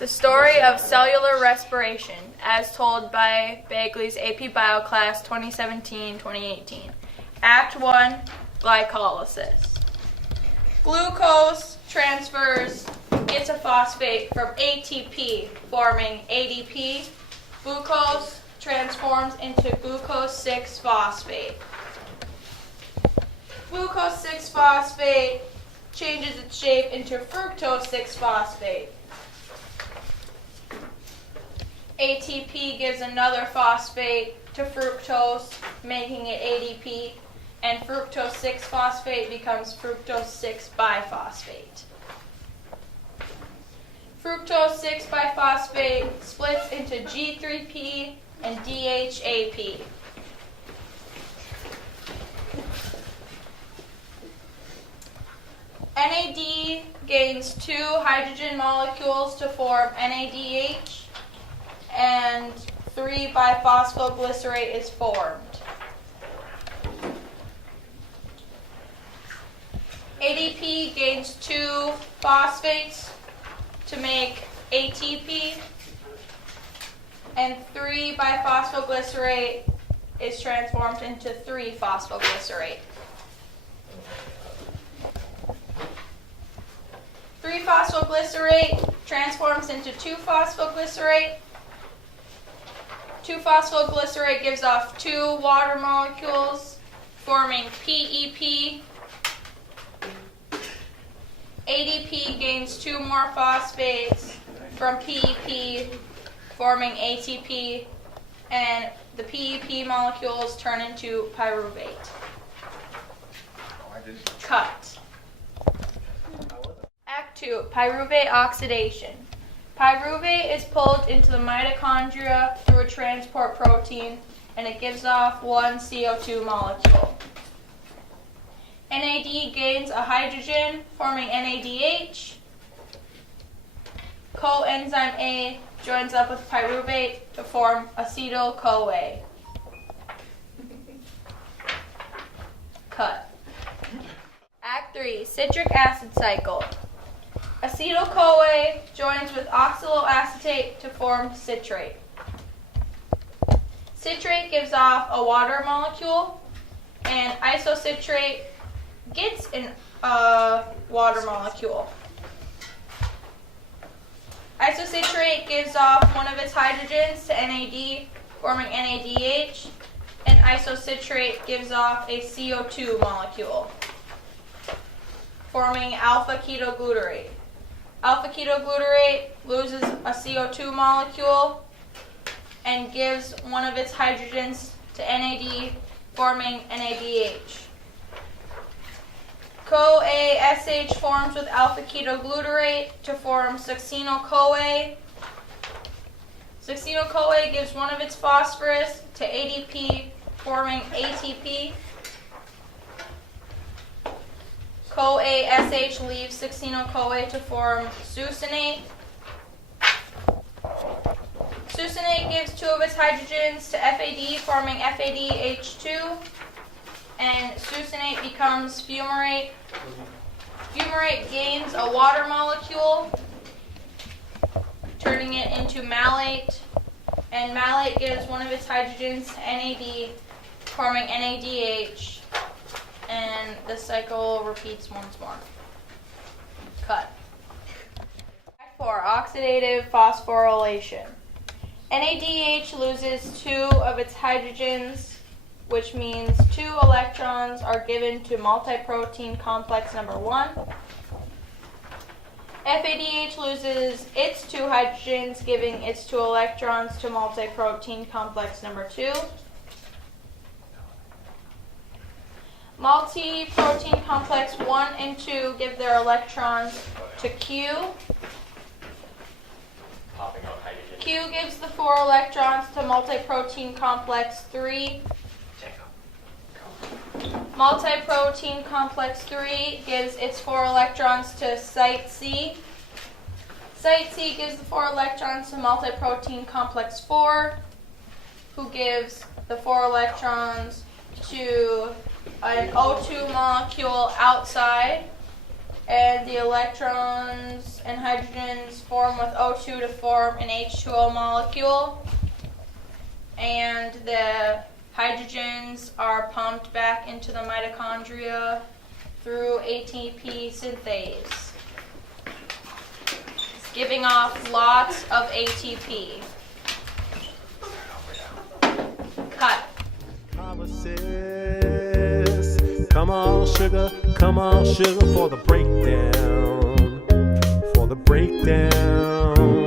The story of cellular respiration, as told by Bagley's AP Bio class 2017-2018. Act 1, glycolysis. Glucose transfers into phosphate from ATP, forming ADP. Glucose transforms into glucose 6-phosphate. Glucose 6-phosphate changes its shape into fructose 6-phosphate. ATP gives another phosphate to fructose, making it ADP, and fructose 6-phosphate becomes fructose 6-biphosphate. Fructose 6-biphosphate splits into G3P and DHAP. NAD gains 2 hydrogen molecules to form NADH, and 3-biphosphoglycerate is formed. ADP gains 2 phosphates to make ATP, and 3-biphosphoglycerate is transformed into 3-phosphoglycerate. 3-phosphoglycerate transforms into 2-phosphoglycerate. 2-phosphoglycerate gives off 2 water molecules, forming PEP. ADP gains 2 more phosphates from PEP, forming ATP, and the PEP molecules turn into pyruvate. Cut. Act 2, pyruvate oxidation. Pyruvate is pulled into the mitochondria through a transport protein, and it gives off 1 CO2 molecule. NAD gains a hydrogen, forming NADH. Coenzyme A joins up with pyruvate to form acetyl-CoA. Cut. Act 3, citric acid cycle. Acetyl-CoA joins with oxaloacetate to form citrate. Citrate gives off a water molecule, and isocitrate gets a water molecule. Isocitrate gives off one of its hydrogens to NAD, forming NADH, and isocitrate gives off a CO2 molecule, forming alpha-ketoglutarate. Alpha-ketoglutarate loses a CO2 molecule and gives one of its hydrogens to NAD, forming NADH. CoA-SH forms with alpha-ketoglutarate to form succinyl-CoA. Succinyl-CoA gives one of its phosphorus to ADP, forming ATP. CoA-SH leaves succinyl-CoA to form succinate. Succinate gives 2 of its hydrogens to FAD, forming FADH2, and succinate becomes fumarate. Fumarate gains a water molecule, turning it into malate, and malate gives one of its hydrogens to NAD, forming NADH, and the cycle repeats once more. Cut. Act 4, oxidative phosphorylation. NADH loses 2 of its hydrogens, which means 2 electrons are given to multiprotein complex number 1. FADH loses its 2 hydrogens, giving its 2 electrons to multiprotein complex number 2. Multiprotein complex 1 and 2 give their electrons to Q. Q gives the 4 electrons to multiprotein complex 3. Multiprotein complex 3 gives its 4 electrons to site C. Site C gives the 4 electrons to multiprotein complex 4, who gives the 4 electrons to an O2 molecule outside, and the electrons and hydrogens form with O2 to form an H2O molecule, and the hydrogens are pumped back into the mitochondria through ATP synthase, giving off lots of ATP. Cut. Come on, sugar, for the breakdown, for the breakdown.